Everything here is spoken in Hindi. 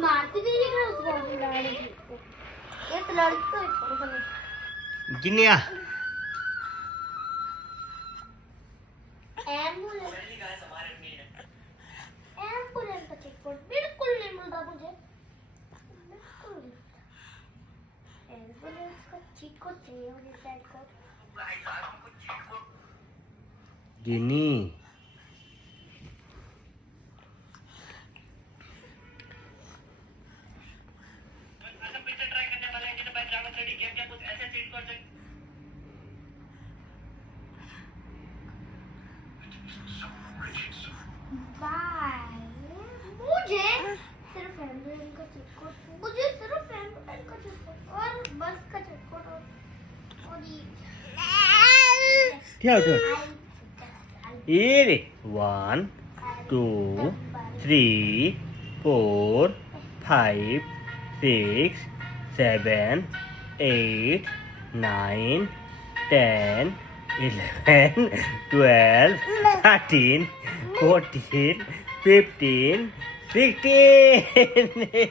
मारती नहीं है ना उसको लड़की को। एक लड़की को एक छोड़ दो। गिनिया एम्बुलेंस एम्बुलेंस का चेक कोड बिल्कुल नहीं मिल रहा मुझे। बिल्कुल नहीं। एम्बुलेंस का चेक कोड चाहिए मुझे चेक कोड। गिनी बाय। मुझे सिर्फ एम्बुलेंस का चेक कोड, मुझे सिर्फ एम्बुलेंस का चेक कोड और बस का चेक कोड और ये क्या होता है ये 1 2 3 4 5 6 7 8 9 10 11 12 13 14 15 16